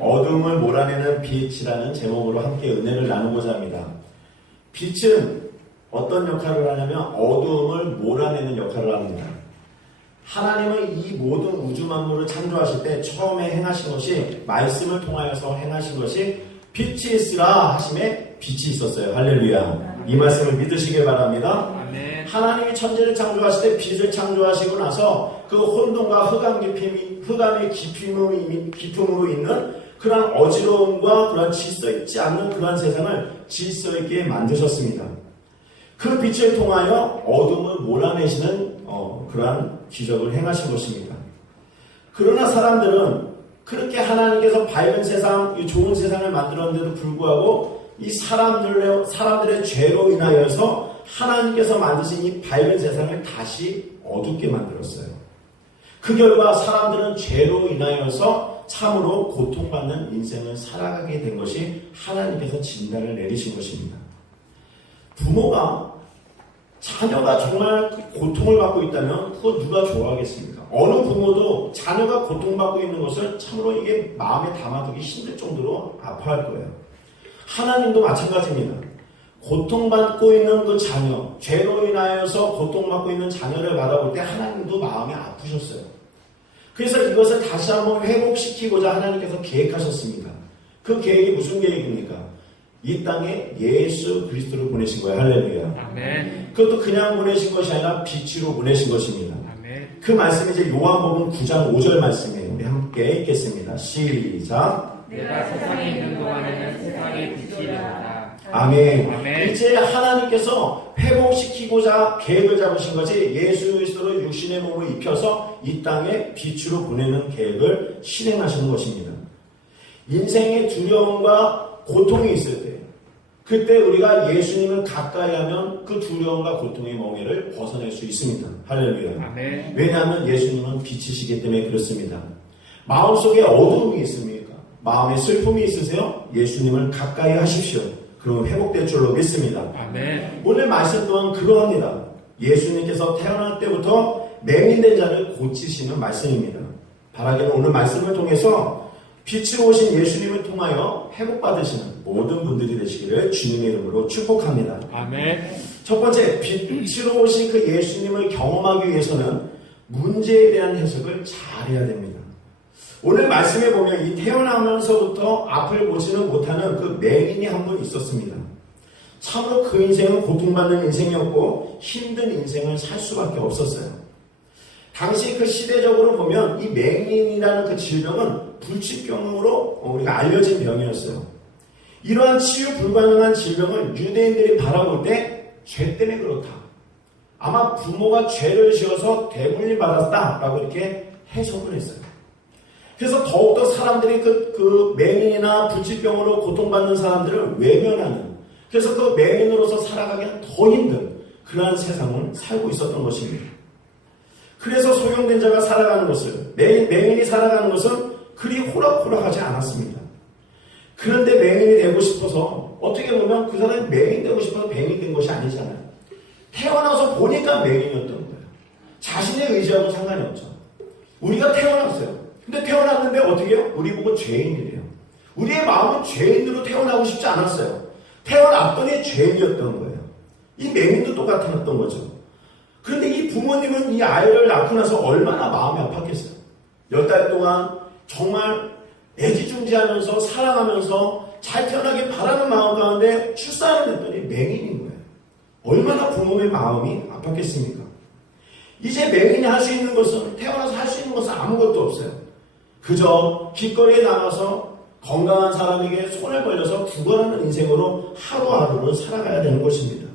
어둠을 몰아내는 빛이라는 제목으로 함께 은혜를 나누고자 합니다. 빛은 어떤 역할을 하냐면 어둠을 몰아내는 역할을 합니다. 하나님은 이 모든 우주 만물을 창조하실 때 처음에 행하신 것이 말씀을 통하여서 행하신 것이 빛이 있으라 하심에 빛이 있었어요. 할렐루야. 이 말씀을 믿으시길 바랍니다. 아멘. 하나님이 천지를 창조하실 때 빛을 창조하시고 나서 그 혼돈과 흑암의 깊음으로 있는 그런 어지러움과 그런 질서 있지 않는 그런 세상을 질서 있게 만드셨습니다. 그 빛을 통하여 어둠을 몰아내시는 그러한 기적을 행하신 것입니다. 그러나 사람들은 그렇게 하나님께서 밝은 세상, 이 좋은 세상을 만들었는데도 불구하고 이 사람들의 죄로 인하여서 하나님께서 만드신 이 밝은 세상을 다시 어둡게 만들었어요. 그 결과 사람들은 죄로 인하여서 참으로 고통받는 인생을 살아가게 된 것이 하나님께서 진단을 내리신 것입니다. 부모가 자녀가 정말 고통을 받고 있다면 그거 누가 좋아하겠습니까? 어느 부모도 자녀가 고통받고 있는 것을 참으로 이게 마음에 담아두기 힘들 정도로 아파할 거예요. 하나님도 마찬가지입니다. 고통받고 있는 그 자녀, 죄로 인하여서 고통받고 있는 자녀를 바라볼 때 하나님도 마음이 아프셨어요. 그래서 이것을 다시 한번 회복시키고자 하나님께서 계획하셨습니다. 그 계획이 무슨 계획입니까? 이 땅에 예수 그리스도를 보내신 거예요. 할렐루야. 아멘. 그것도 그냥 보내신 것이 아니라 빛으로 보내신 것입니다. 아멘. 그 말씀이 이제 요한복음 9장 5절 말씀이에요. 우리 함께 읽겠습니다. 시작. 내가 세상에 있는 동안에는 세상의 빛이라. 아멘. 아멘. 이제 하나님께서 회복시키고자 계획을 잡으신 것이 예수 그리스도로 육신의 몸을 입혀서 이 땅에 빛으로 보내는 계획을 실행하시는 것입니다. 인생의 두려움과 고통이 있을 때 그때 우리가 예수님을 가까이 하면 그 두려움과 고통의 멍에를 벗어날 수 있습니다. 할렐루야. 아멘. 왜냐하면 예수님은 빛이시기 때문에 그렇습니다. 마음속에 어두움이 있습니까? 마음에 슬픔이 있으세요? 예수님을 가까이 하십시오. 그럼 회복될 줄로 믿습니다. 아멘. 오늘 말씀 또한 그러합니다. 예수님께서 태어날 때부터 맹인된 자를 고치시는 말씀입니다. 바라기는 오늘 말씀을 통해서 빛으로 오신 예수님을 통하여 회복받으시는 모든 분들이 되시기를 주님의 이름으로 축복합니다. 아멘. 첫 번째, 빛으로 오신 그 예수님을 경험하기 위해서는 문제에 대한 해석을 잘해야 됩니다. 오늘 말씀에 보면 이 태어나면서부터 앞을 보지는 못하는 그 맹인이 한 분 있었습니다. 참으로 그 인생은 고통받는 인생이었고 힘든 인생을 살 수밖에 없었어요. 당시 그 시대적으로 보면 이 맹인이라는 그 질병은 불치병으로 우리가 알려진 병이었어요. 이러한 치유 불가능한 질병을 유대인들이 바라볼 때 죄 때문에 그렇다. 아마 부모가 죄를 지어서 대물림 받았다라고 이렇게 해석을 했어요. 그래서 더욱더 사람들이 그 맹인이나 불치병으로 고통받는 사람들을 외면하는, 그래서 그 맹인으로서 살아가기는 더 힘든 그러한 세상을 살고 있었던 것입니다. 그래서 소경된 자가 살아가는 것을, 맹인이 살아가는 것은 그리 호락호락하지 않았습니다. 그런데 맹인이 되고 싶어서, 어떻게 보면 그 사람이 맹인 되고 싶어서 맹인 된 것이 아니잖아요. 태어나서 보니까 맹인이었던 거예요. 자신의 의지하고 상관이 없죠. 우리가 태어났어요. 근데 태어났는데 어떻게 해요? 우리 보고 죄인이래요. 우리의 마음은 죄인으로 태어나고 싶지 않았어요. 태어났더니 죄인이었던 거예요. 이 맹인도 똑같았던 거죠. 그런데 이 부모님은 이 아이를 낳고 나서 얼마나 마음이 아팠겠어요. 10달 동안 정말 애지중지하면서 사랑하면서 잘 태어나길 바라는 마음 가운데 출산을 했더니 맹인인 거예요. 얼마나 부모의 마음이 아팠겠습니까? 이제 맹인이 할 수 있는 것은, 태어나서 할 수 있는 것은 아무것도 없어요. 그저 길거리에 나가서 건강한 사람에게 손을 벌려서 구걸하는 인생으로 하루하루를 살아가야 되는 것입니다.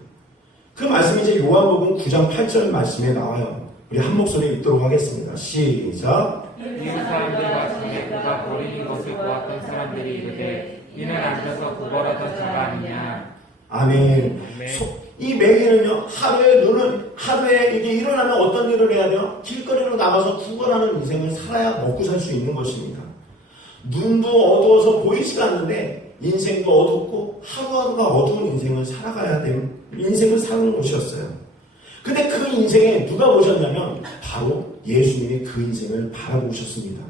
그 말씀이 이제 요한복음 9장 8절 말씀에 나와요. 우리 한 목소리 읽도록 하겠습니다. 시작. 이웃 사람들과 중에 그가 버리는 것을 보았던 사람들이 이르되 이는 앉아서 구걸하던 자가 아니냐. 아멘. 아멘. 이 맹인은요, 하루에 이게 일어나면 어떤 일을 해야 돼요? 길거리로 나가서 구걸하는 인생을 살아야 먹고 살 수 있는 것입니다. 눈도 어두워서 보이지가 않는데 인생도 어둡고 하루하루가 어두운 인생을 살아가야 되는, 인생을 사는 곳이었어요. 근데 그 인생에 누가 보셨냐면 바로 예수님이 그 인생을 바라보셨습니다.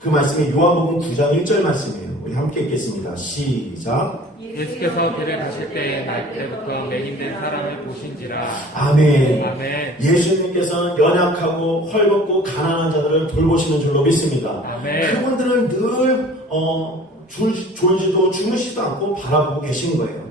그 말씀이 요한복음 9장 1절 말씀이에요. 우리 함께 읽겠습니다. 시작. 예수께서 길을 가실 때에 날 때부터 맹인된 사람을 보신지라. 아멘. 아멘. 예수님께서는 연약하고 헐벗고 가난한 자들을 돌보시는 줄로 믿습니다. 아멘. 그분들을 늘 졸지도 주무시지도 않고 바라보고 계신 거예요.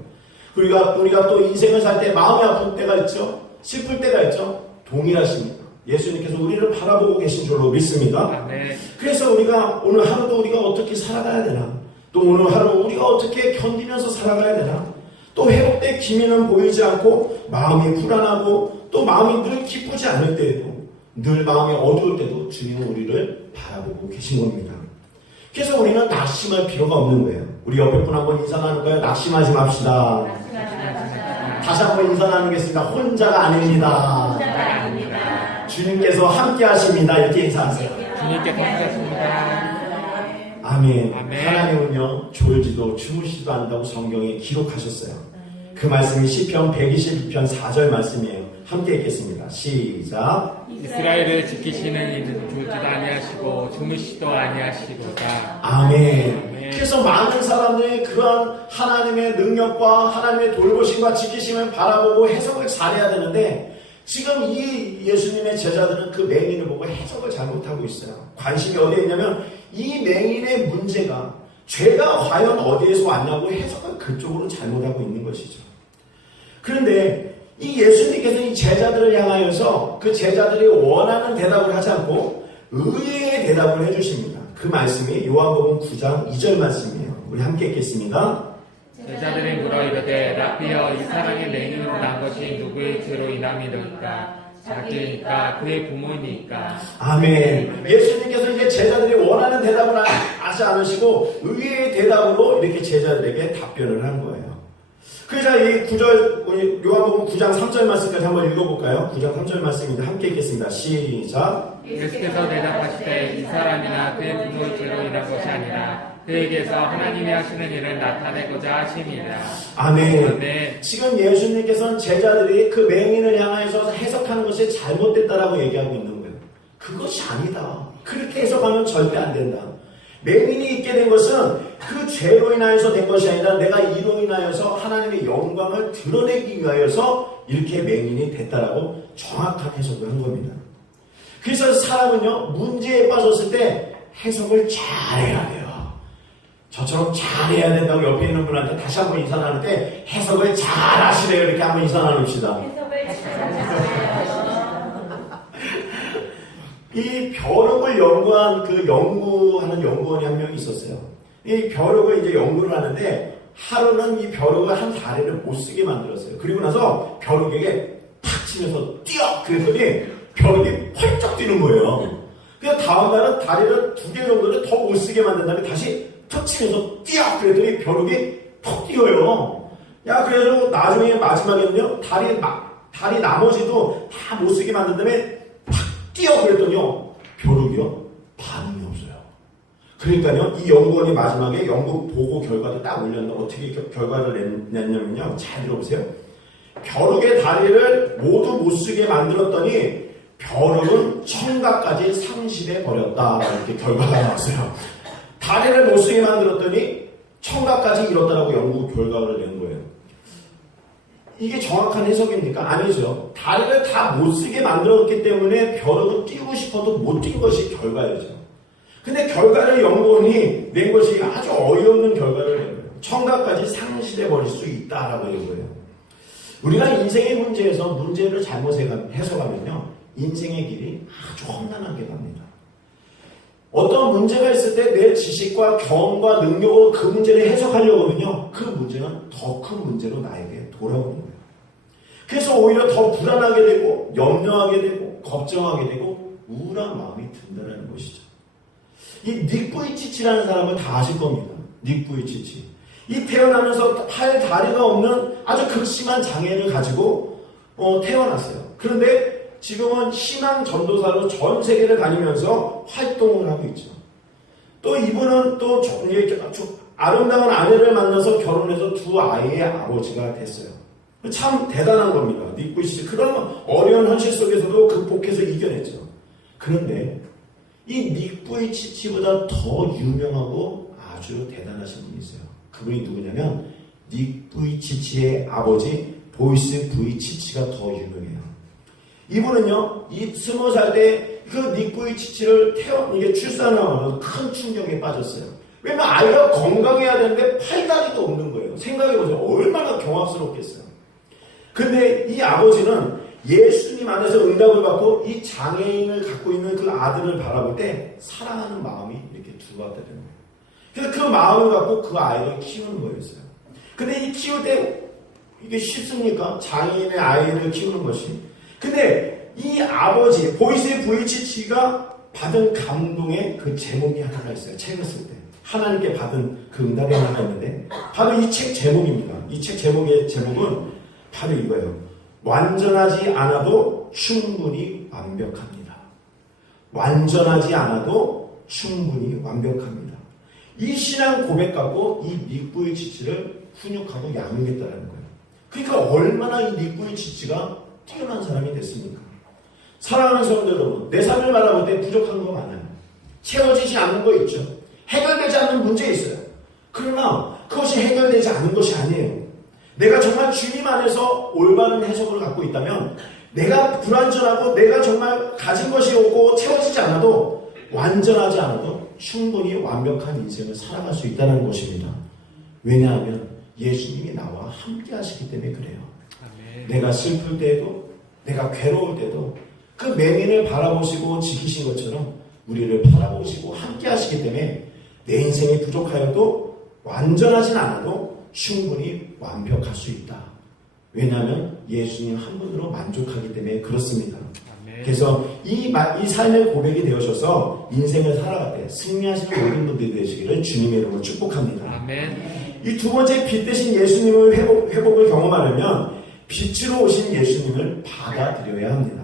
우리가 또 인생을 살 때 마음이 아픈 때가 있죠. 슬플 때가 있죠. 동일하십니다. 예수님께서 우리를 바라보고 계신 줄로 믿습니다. 아멘. 그래서 우리가 오늘 하루도 우리가 어떻게 살아가야 되나? 또 오늘 하루 우리가 어떻게 견디면서 살아가야 되나? 또 회복된 기미는 보이지 않고 마음이 불안하고 또 마음이 늘 기쁘지 않을 때에도 늘 마음이 어두울 때도 주님은 우리를 바라보고 계신 겁니다. 그래서 우리는 낙심할 필요가 없는 거예요. 우리 옆에 분 한번 인사 나눌까요? 낙심하지 맙시다. 다시 한번 인사 나누겠습니다. 혼자가 아닙니다. 주님께서 함께 하십니다. 이렇게 인사하세요. 주님께서 함께하십니다. 아멘. 아멘. 하나님은요 졸지도 주무시지도 않는다고 성경에 기록하셨어요. 그 말씀이 시편 122편 4절 말씀이에요. 함께 읽겠습니다. 시작. 이스라엘을 지키시는 이는 졸지도 아니하시고 주무시지도 아니하시도다. 아멘. 그래서 많은 사람들이 그런 하나님의 능력과 하나님의 돌보심과 지키심을 바라보고 해석을 잘해야 되는데 지금 이 예수님의 제자들은 그 맹인을 보고 해석을 잘못하고 있어요. 관심이 어디에 있냐면 이 맹인의 문제가 죄가 과연 어디에서 왔냐고 해석을 그쪽으로 잘못하고 있는 것이죠. 그런데 이 예수님께서 이 제자들을 향하여서 그 제자들이 원하는 대답을 하지 않고 의외의 대답을 해주십니다. 그 말씀이 요한복음 9장 2절 말씀이에요. 우리 함께 읽겠습니다. 제자들이 물어 이르되 라피여 이 사람이 맹인으로 난 것이 누구의 죄로 인함이니까 자기니까 그의 부모니까. 아멘. 예수님께서 이제 제자들이 원하는 대답을 하지 않으시고 의외의 대답으로 이렇게 제자들에게 답변을 한 거예요. 그래서 이 9절 요한복음 9장 3절 말씀까지 한번 읽어볼까요? 9장 3절 말씀인데 함께 읽겠습니다. 시작. 예수께서 대답하시되 이 사람이나 그의 부모의 죄로 인한 것이 아니라 그에게서 하나님이 하시는 일을 나타내고자 하심이라. 아멘. 아멘. 지금 예수님께서는 제자들이 그 맹인을 향해서 해석하는 것이 잘못됐다라고 얘기하고 있는 거예요. 그것이 아니다. 그렇게 해석하면 절대 안 된다. 맹인이 있게 된 것은 그 죄로 인하여서 된 것이 아니라 내가 이로 인하여서 하나님의 영광을 드러내기 위하여서 이렇게 맹인이 됐다라고 정확한 해석을 한 겁니다. 그래서 사람은요 문제에 빠졌을 때 해석을 잘해야 돼요. 저처럼 잘해야 된다고 옆에 있는 분한테 다시 한번 인사 나눌 때 해석을 잘 하시래요. 이렇게 한번 인사 나눕시다. 이 벼룩을 연구한 연구하는 연구원이 한 명 있었어요. 이 벼룩을 이제 연구를 하는데 하루는 이 벼룩을 한 다리를 못 쓰게 만들었어요. 그리고 나서 벼룩에게 탁 치면서 뛰어! 그랬더니 벼룩이 펄쩍 뛰는 거예요. 그래서 다음 날은 다리를 2개 정도를 더 못 쓰게 만든 다음에 다시 턱 치면서 뛰어! 그랬더니 벼룩이 턱 뛰어요. 야, 그래서 나중에 마지막에는요, 다리 나머지도 다 못 쓰게 만든 다음에 팍 뛰어! 그랬더니요, 벼룩이요, 반응이 없어요. 그러니까요, 이 연구원이 마지막에 연구 보고 결과를 딱 올렸는데 어떻게 결과를 냈냐면요, 잘 들어보세요. 벼룩의 다리를 모두 못 쓰게 만들었더니 벼룩은 청각까지 상실해 버렸다. 이렇게 결과가 나왔어요. 다리를 못 쓰게 만들었더니 청각까지 잃었다라고 연구 결과를 낸 거예요. 이게 정확한 해석입니까? 아니죠. 다리를 다 못 쓰게 만들었기 때문에 벼룩은 뛰고 싶어도 못 뛴 것이 결과이죠. 근데 결과를 연구원이 낸 것이 아주 어이없는 결과를 낸 거예요. 청각까지 상실해 버릴 수 있다라고 낸 거예요. 우리가 인생의 문제에서 문제를 잘못 해석하면요, 인생의 길이 아주 험난하게 갑니다. 어떤 문제가 있을 때 내 지식과 경험과 능력으로 그 문제를 해석하려고 하면요, 그 문제는 더 큰 문제로 나에게 돌아오는 거예요. 그래서 오히려 더 불안하게 되고 염려하게 되고 걱정하게 되고 우울한 마음이 든다는 것이죠. 이 닉 부이치치라는 사람은 다 아실 겁니다. 닉 부이치치. 이 태어나면서 팔 다리가 없는 아주 극심한 장애를 가지고 태어났어요. 그런데 지금은 신앙 전도사로 전 세계를 다니면서 활동을 하고 있죠. 또 이분은 또 아름다운 아내를 만나서 결혼해서 2 아이의 아버지가 됐어요. 참 대단한 겁니다. 닉 부이치치. 그런 어려운 현실 속에서도 극복해서 이겨냈죠. 그런데 이 닉 부이치치보다 더 유명하고 아주 대단하신 분이 있어요. 그분이 누구냐면 닉 부이치치의 아버지 보이스 부이치치가 더 유명해요. 이분은요, 이 20살 때 그 닉 부이치치를 이게 출산을 하면서 큰 충격에 빠졌어요. 왜냐면 아이가 건강해야 되는데 팔다리도 없는 거예요. 생각해보세요. 얼마나 경악스럽겠어요. 근데 이 아버지는 예수님 안에서 응답을 받고 이 장애인을 갖고 있는 그 아들을 바라볼 때 사랑하는 마음이 이렇게 들어왔다는 거예요. 그래서 그 마음을 갖고 그 아이를 키우는 거였어요. 근데 이 키울 때 이게 쉽습니까? 장애인의 아이를 키우는 것이. 근데 이 아버지 보이스 부이치치가 받은 감동의 그 제목이 하나가 있어요. 책을 쓸 때 하나님께 받은 그 응답이 하나가 있는데 바로 이 책 제목입니다. 이 책 제목의 제목은 바로 이거예요. 완전하지 않아도 충분히 완벽합니다. 완전하지 않아도 충분히 완벽합니다. 이 신앙 고백 갖고 이 닉 부이치치를 훈육하고 양육했다는 거예요. 그러니까 얼마나 이 닉 부이치치가 뛰어난 사람이 됐습니까? 사랑하는 성도 여러분, 내 삶을 바라볼 때 부족한 거 많아요. 채워지지 않는 거 있죠. 해결되지 않는 문제 있어요. 그러나 그것이 해결되지 않는 것이 아니에요. 내가 정말 주님 안에서 올바른 해석을 갖고 있다면 내가 불완전하고 내가 정말 가진 것이 없고 채워지지 않아도 완전하지 않아도 충분히 완벽한 인생을 살아갈 수 있다는 것입니다. 왜냐하면 예수님이 나와 함께 하시기 때문에 그래요. 아멘. 내가 슬플 때에도 내가 괴로울 때도 그 맹인을 바라보시고 지키신 것처럼 우리를 바라보시고 함께 하시기 때문에 내 인생이 부족하여도 완전하진 않아도 충분히 완벽할 수 있다. 왜냐하면 예수님 한 분으로 만족하기 때문에 그렇습니다. 아멘. 그래서 이 삶의 고백이 되어셔서 인생을 살아갈 때 승리하시는 모든 분들이 되시기를 주님의 이름으로 축복합니다. 아멘. 이 두 번째 빛 대신 예수님을 회복을 경험하려면 빛으로 오신 예수님을 받아들여야 합니다.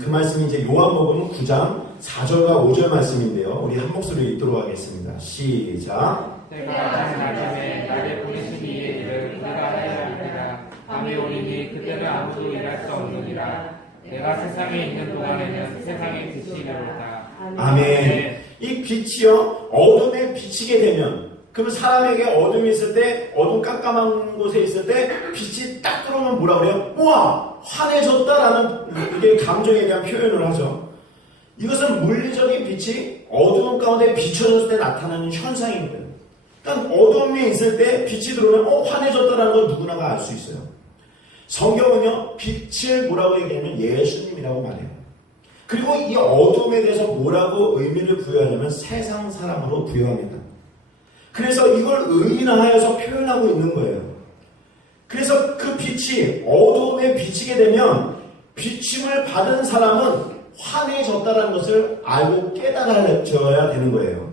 그 말씀이 이제 요한복음 9장 4절과 5절 말씀인데요. 우리 한 목소리로 읽도록 하겠습니다. 시작. 때가 나중에 나를 보내신 이의 일을 내가 하여야 하리라. 밤이 오리니 그때는 아무도 일할 수 없느니라. 내가 세상에 있는 동안에는 세상의 빛이 되리로다. 아멘. 이 빛이요, 어둠에 비치게 되면, 그러면 사람에게 어둠이 있을 때, 어둠 깜깜한 곳에 있을 때 빛이 딱 들어오면 뭐라 그래요? 우와! 환해졌다라는 이게 감정에 대한 표현을 하죠. 이것은 물리적인 빛이 어두운 가운데 비춰졌을 때 나타나는 현상인 거예요. 그러니까 어둠이 있을 때 빛이 들어오면 환해졌다라는 걸 누구나가 알 수 있어요. 성경은요, 빛을 뭐라고 얘기하면 예수님이라고 말해요. 그리고 이 어둠에 대해서 뭐라고 의미를 부여하냐면 세상 사람으로 부여합니다. 그래서 이걸 의인화하여서 표현하고 있는 거예요. 그래서 그 빛이 어두움에 비치게 되면 비침을 받은 사람은 환해졌다는 것을 알고 깨달아져야 되는 거예요.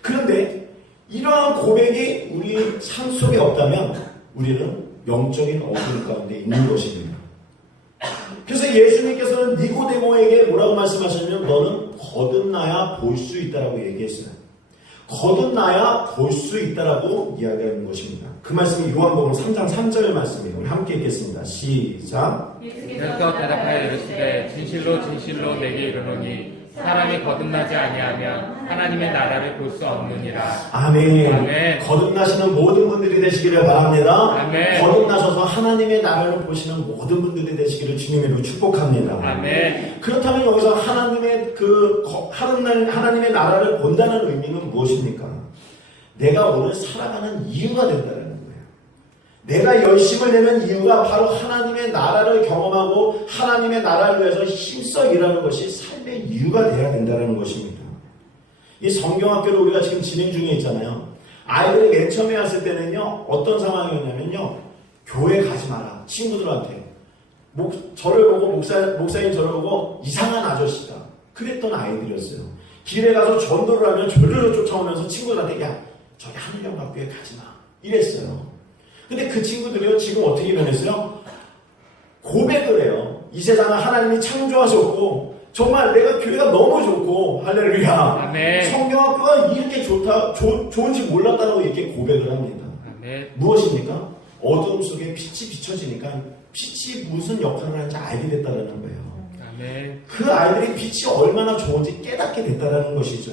그런데 이러한 고백이 우리 삶 속에 없다면 우리는 영적인 어둠 가운데 있는 것입니다. 그래서 예수님께서는 니고데모에게 뭐라고 말씀하셨냐면 너는 거듭나야 볼 수 있다라고 얘기했어요. 거듭나야 볼 수 있다라고 이야기하는 것입니다. 그 말씀이 요한복음 3장 3절 말씀이에요. 우리 함께 읽겠습니다. 시작. 예수께서 대답하여 이르시되 진실로 진실로 내게 이르노니 사람이 거듭나지 아니하면 하나님의 나라를 볼 수 없느니라. 아멘. 아멘. 거듭나시는 모든 분들이 되시기를 바랍니다. 아멘. 거듭나셔서 하나님의 나라를 보시는 모든 분들이 되시기를 주님으로 축복합니다. 아멘. 그렇다면 여기서 하나님의 하나님의 나라를 본다는 의미는 무엇입니까? 내가 오늘 살아가는 이유가 된다는 거예요. 내가 열심을 내는 이유가 바로 하나님의 나라를 경험하고 하나님의 나라를 위해서 힘써 일하는 것이 삶의 이유가 되어야 된다는 것입니다. 이 성경학교를 우리가 지금 진행 중에 있잖아요. 아이들이 맨 처음에 왔을 때는요, 어떤 상황이었냐면요, 교회 가지 마라. 친구들한테. 저를 보고, 목사님 저를 보고 이상한 아저씨다. 그랬던 아이들이었어요. 길에 가서 전도를 하면 저를 쫓아오면서 친구들한테 야, 저기 하늘영학교에 가지 마. 이랬어요. 근데 그 친구들이요, 지금 어떻게 변했어요? 고백을 해요. 이 세상을 하나님이 창조하셨고, 정말 내가 교회가 너무 좋고, 할렐루야. 아멘. 성경학교가 이렇게 좋은지 몰랐다고 이렇게 고백을 합니다. 아멘. 무엇입니까? 어두움 속에 빛이 비춰지니까 빛이 무슨 역할을 하는지 알게 됐다는 거예요. 아멘. 그 아이들의 빛이 얼마나 좋은지 깨닫게 됐다는 것이죠.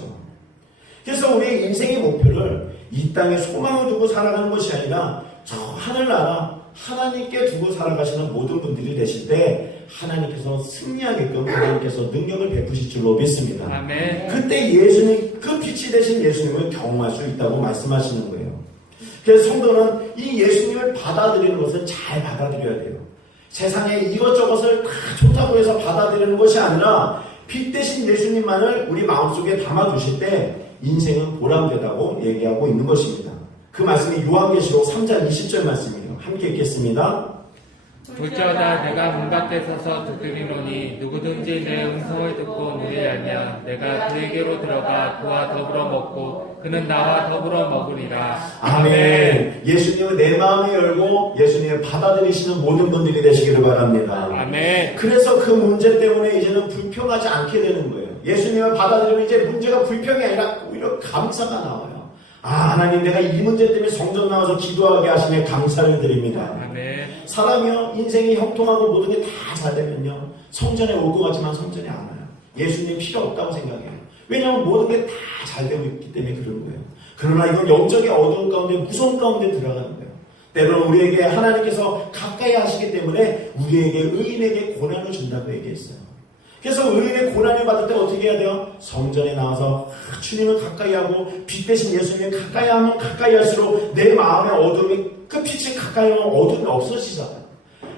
그래서 우리의 인생의 목표를 이 땅에 소망을 두고 살아가는 것이 아니라 저 하늘나라 하나님께 두고 살아가시는 모든 분들이 되실 때 하나님께서 승리하게끔 하나님께서 능력을 베푸실 줄로 믿습니다. 아멘. 그때 예수님, 그 빛이 되신 예수님을 경험할 수 있다고 말씀하시는 거예요. 그래서 성도는 이 예수님을 받아들이는 것을 잘 받아들여야 돼요. 세상에 이것저것을 다 좋다고 해서 받아들이는 것이 아니라 빛 대신 예수님만을 우리 마음속에 담아두실 때 인생은 보람되다고 얘기하고 있는 것입니다. 그 말씀이 요한계시록 3장 20절 말씀이에요. 함께 읽겠습니다. 둘째다 내가 문 밖에 서서 두드리노니 누구든지 내 음성을 듣고 문을 열면 내가 그에게로 들어가 그와 더불어 먹고 그는 나와 더불어 먹으리라. 아멘. 예수님을 내 마음에 열고 예수님을 받아들이시는 모든 분들이 되시기를 바랍니다. 아멘. 그래서 그 문제 때문에 이제는 불평하지 않게 되는 거예요. 예수님을 받아들이면 이제 문제가 불평이 아니라 오히려 감사가 나와요. 아, 하나님 내가 이 문제 때문에 성전 나와서 기도하게 하시네 감사를 드립니다. 아멘. 사람이요 인생이 형통하고 모든 게 다 잘 되면요 성전에 올 것 같지만 성전에 안 와요. 예수님 필요 없다고 생각해요. 왜냐하면 모든 게 다 잘 되고 있기 때문에 그런 거예요. 그러나 이건 영적의 어두운 가운데 무서운 가운데 들어가는 거예요. 때로는 우리에게 하나님께서 가까이 하시기 때문에 우리에게 의인에게 고난을 준다고 얘기했어요. 그래서 의인의 고난을 받을 때 어떻게 해야 돼요? 성전에 나와서 주님을 가까이 하고 빛 대신 예수님을 가까이 하면 가까이 할수록 내 마음의 어둠이 그 빛이 가까이 하면 어둠이 없어지잖아요.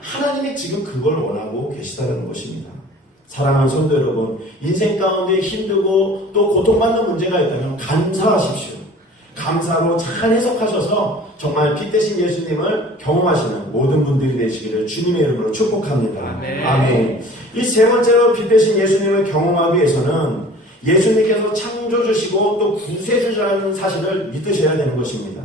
하나님이 지금 그걸 원하고 계시다는 것입니다. 사랑하는 성도 여러분, 인생 가운데 힘들고 또 고통받는 문제가 있다면 감사하십시오. 감사로 잘 해석하셔서 정말 빛 대신 예수님을 경험하시는 모든 분들이 되시기를 주님의 이름으로 축복합니다. 아멘. 아멘. 이 세 번째로 빛 대신 예수님을 경험하기 위해서는 예수님께서 창조주시고 또 구세주자라는 사실을 믿으셔야 되는 것입니다.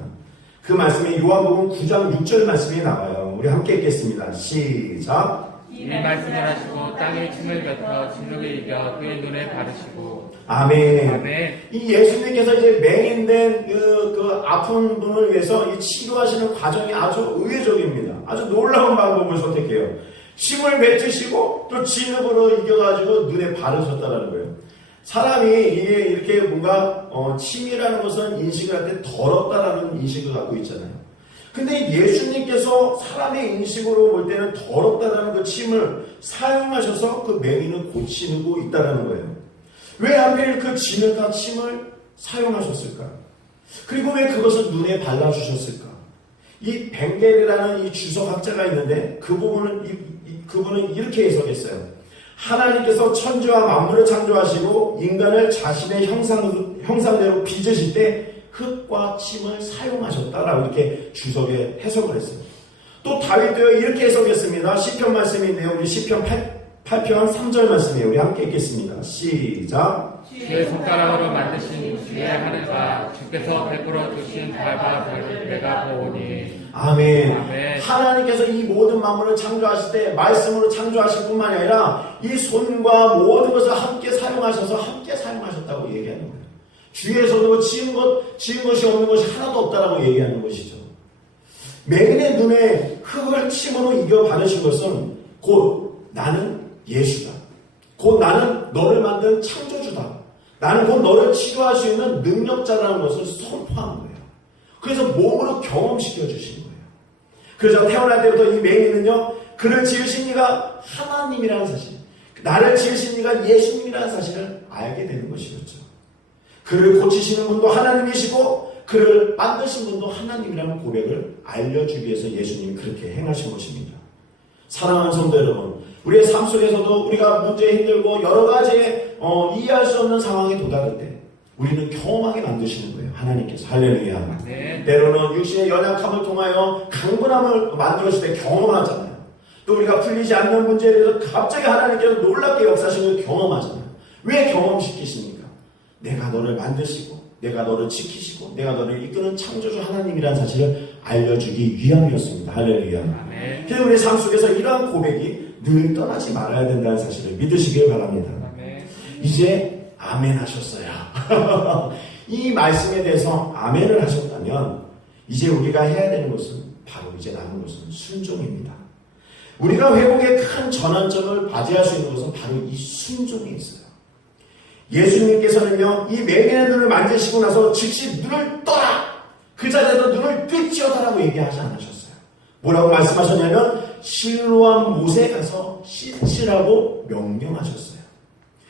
그 말씀이 요한복음 9장 6절 말씀이 나와요. 우리 함께 읽겠습니다. 시작. 이 말씀을 하시고 땅에 침을 뱉어 진흙을 이겨 그의 눈에 바르시고. 아멘. 아멘. 이 예수님께서 이제 맹인된 그 아픈 분을 위해서 이 치료하시는 과정이 아주 의외적입니다. 아주 놀라운 방법을 선택해요. 침을 뱉으시고 또 진흙으로 이겨가지고 눈에 바르셨다는 거예요. 사람이 이게 이렇게 뭔가 침이라는 것은 인식을 할 때 더럽다라는 인식을 갖고 있잖아요. 근데 예수님께서 사람의 인식으로 볼 때는 더럽다라는 그 침을 사용하셔서 그 맹인을 고치고 있다는 거예요. 왜 하필 그 진흙과 침을 사용하셨을까? 그리고 왜 그것을 눈에 발라주셨을까? 이 벵겔이라는 이 주석학자가 있는데 그 부분은 이렇게 해석했어요. 하나님께서 천지와 만물을 창조하시고 인간을 자신의 형상대로 빚으실 때 흙과 침을 사용하셨다라고 이렇게 주석에 해석을 했어요. 또 다윗도요 이렇게 해석했습니다. 시편 말씀이 있네요. 우리 시편 8편 3절 말씀이에요. 우리 함께 읽겠습니다. 시작. 주의 손가락으로 만드신 주의 하늘과 주께서 베풀어 두신 달과 별을 내가 보오니. 아멘. 아멘. 하나님께서 이 모든 만물을 창조하실 때 말씀으로 창조하실 뿐만이 아니라 이 손과 모든 것을 함께 사용하셔서 함께 사용하셨다고 얘기하는 거예요. 주위에서도 지은 것이 없는 것이 하나도 없다라고 얘기하는 것이죠. 맹인의 눈에 흙을 침으로 이겨 바르신 것은 곧 나는 예수다. 곧 나는 너를 만든 창조주다. 나는 곧 너를 치료할 수 있는 능력자라는 것을 선포하는 거예요. 그래서 몸으로 경험시켜 주신 거예요. 그래서 태어날 때부터 이 맹인은요, 그를 지으신 이가 하나님이라는 사실, 나를 지으신 이가 예수님이라는 사실을 알게 되는 것이었죠. 그를 고치시는 분도 하나님이시고 그를 만드신 분도 하나님이라는 고백을 알려주기 위해서 예수님이 그렇게 행하신 것입니다. 사랑하는 성도 여러분, 우리의 삶 속에서도 우리가 문제에 힘들고 여러 가지의 이해할 수 없는 상황에 도달할 때 우리는 경험하게 만드시는 거예요. 하나님께서. 할렐루야. 네. 때로는 육신의 연약함을 통하여 강건함을 만들었을 때 경험하잖아요. 또 우리가 풀리지 않는 문제에 대해서 갑자기 하나님께서 놀랍게 역사하시는 걸 경험하잖아요. 왜 경험시키십니까? 내가 너를 만드시고 내가 너를 지키시고 내가 너를 이끄는 창조주 하나님이라는 사실을 알려주기 위함이었습니다. 할렐루야. 아멘. 그래서 우리 삶 속에서 이러한 고백이 늘 떠나지 말아야 된다는 사실을 믿으시길 바랍니다. 아멘. 이제 아멘 하셨어요. 이 말씀에 대해서 아멘을 하셨다면 이제 우리가 해야 되는 것은 바로 이제 남은 것은 순종입니다. 우리가 회복의 큰 전환점을 맞이할 수 있는 것은 바로 이 순종이 있어요. 예수님께서는요, 이 맹인의 눈을 만지시고 나서 즉시 눈을 떠라! 그 자리에서 눈을 떼찌어다라고 얘기하지 않으셨어요. 뭐라고 말씀하셨냐면 실로암 못에 가서 씻으라고 명령하셨어요.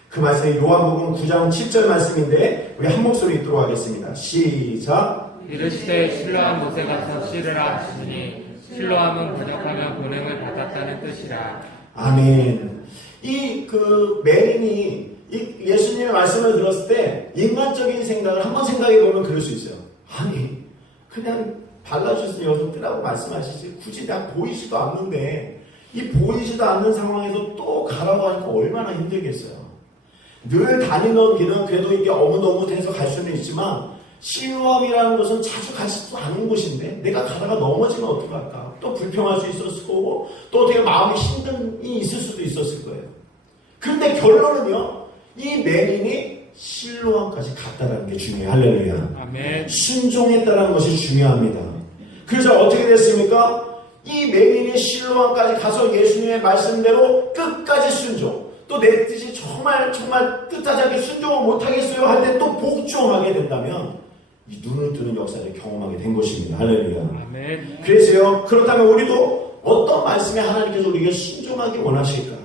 그 말씀이 요한복음 9장 7절 말씀인데 우리 한 목소리 읽도록 하겠습니다. 시작. 이르시되 실로암 못에 가서 씻으라 하시니 실로암은 번역하면 보냄을 받았다는 뜻이라. 아멘. 이 맹인이 예수님의 말씀을 들었을 때 인간적인 생각을 한번 생각해 보면 그럴 수 있어요. 아니 그냥 발라주신 녀석들하고 말씀하시지 굳이 나 보이지도 않는데 이 보이지도 않는 상황에서 또 가라고 하니까 얼마나 힘들겠어요. 늘 다니던 길은 그래도 이게 어뭇어뭇해서 갈 수는 있지만 실로암이라는 것은 자주 가지도 않은 곳인데 내가 가다가 넘어지면 어떡할까? 또 불평할 수 있었을 거고 또 어떻게 마음이 힘듦이 있을 수도 있었을 거예요. 그런데 결론은요, 이 맹인이 실로암까지 갔다라는 게 중요해요. 할렐루야. 아멘. 순종했다라는 것이 중요합니다. 그래서 어떻게 됐습니까? 이 맹인이 실로암까지 가서 예수님의 말씀대로 끝까지 순종. 또 내 뜻이 정말 뜻하지 않게 순종을 못하겠어요 할 때 또 복종하게 된다면 이 눈을 뜨는 역사를 경험하게 된 것입니다. 할렐루야. 아멘. 그래서요, 그렇다면 우리도 어떤 말씀에 하나님께서 우리에게 순종하기 원하실까?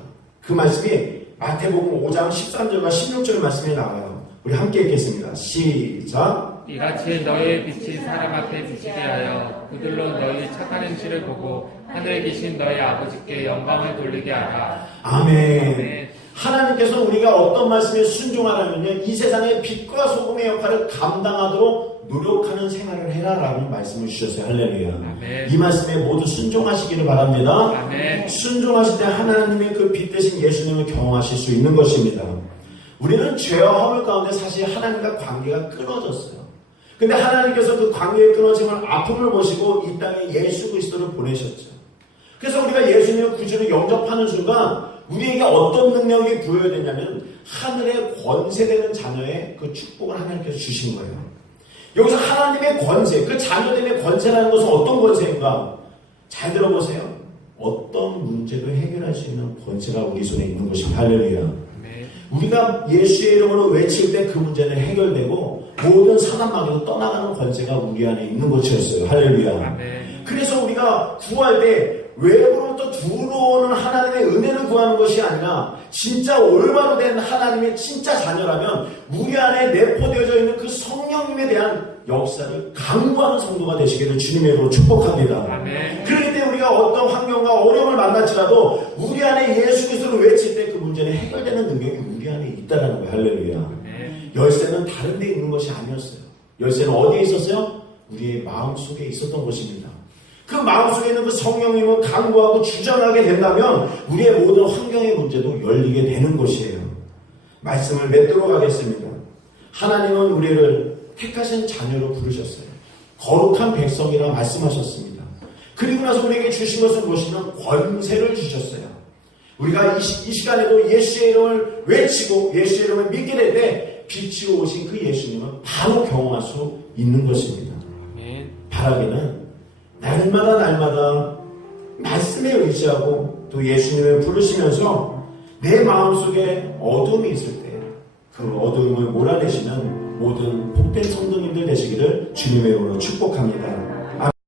그 말씀이 마태복음 5장 13절과 16절 말씀에 나와요. 우리 함께 읽겠습니다. 시작. 이같이 너희의 빛이 사람 앞에 비치게 하여 그들로 너희 착한 행실을 보고 하늘에 계신 너희 아버지께 영광을 돌리게 하라. 아멘. 아멘. 하나님께서 우리가 어떤 말씀에 순종하라면요, 이 세상의 빛과 소금의 역할을 감당하도록 노력하는 생활을 해라라고 말씀을 주셨어요. 할렐루야. 아멘. 이 말씀에 모두 순종하시기를 바랍니다. 아멘. 순종하실 때 하나님의 그 빛 대신 예수님을 경험하실 수 있는 것입니다. 우리는 죄와 허물 가운데 사실 하나님과 관계가 끊어졌어요. 근데 하나님께서 그 관계의 끊어짐을 아픔을 보시고 이 땅에 예수 그리스도를 보내셨죠. 그래서 우리가 예수님을 구주로 영접하는 순간 우리에게 어떤 능력이 부여되냐면 하늘의 권세되는 자녀의 그 축복을 하나님께서 주신 거예요. 여기서 하나님의 권세, 그 자녀됨의 권세라는 것은 어떤 권세인가? 잘 들어보세요. 어떤 문제도 해결할 수 있는 권세가 우리 손에 있는 것입니다. 할렐루야. 우리가 예수의 이름으로 외칠 때 그 문제는 해결되고 모든 사단마귀도 떠나가는 권세가 우리 안에 있는 것이었어요. 할렐루야. 아멘. 그래서 우리가 구할 때 외부로부터 들어오는 하나님의 은혜를 구하는 것이 아니라 진짜 올바로 된 하나님의 진짜 자녀라면 우리 안에 내포되어져 있는 그 성령님에 대한 역사를 강구하는 성도가 되시기를 주님의 이름으로 축복합니다. 아멘. 그렇기 때문에 우리가 어떤 환경과 어려움을 만날지라도 우리 안에 예수 그리스도를 외칠 때 그 문제는 해결되는 능력이 우리 안에 있다는 거예요. 할렐루야. 아멘. 열쇠는 다른 데 있는 것이 아니었어요. 열쇠는 어디에 있었어요? 우리의 마음속에 있었던 것입니다. 그 마음속에 있는 그 성령님을 강구하고 주장하게 된다면 우리의 모든 환경의 문제도 열리게 되는 것이에요. 말씀을 맺도록 하겠습니다. 하나님은 우리를 택하신 자녀로 부르셨어요. 거룩한 백성이라 말씀하셨습니다. 그리고 나서 우리에게 주신 것은 무엇이냐면 권세를 주셨어요. 우리가 이 시간에도 예수의 이름을 외치고 예수의 이름을 믿게 될 때 빛이 오신 그 예수님을 바로 경험할 수 있는 것입니다. 바라기는 날마다 말씀에 의지하고 또 예수님을 부르시면서 내 마음속에 어둠이 있을 때 그 어둠을 몰아내시는 모든 복된 성도님들 되시기를 주님의 이름으로 축복합니다.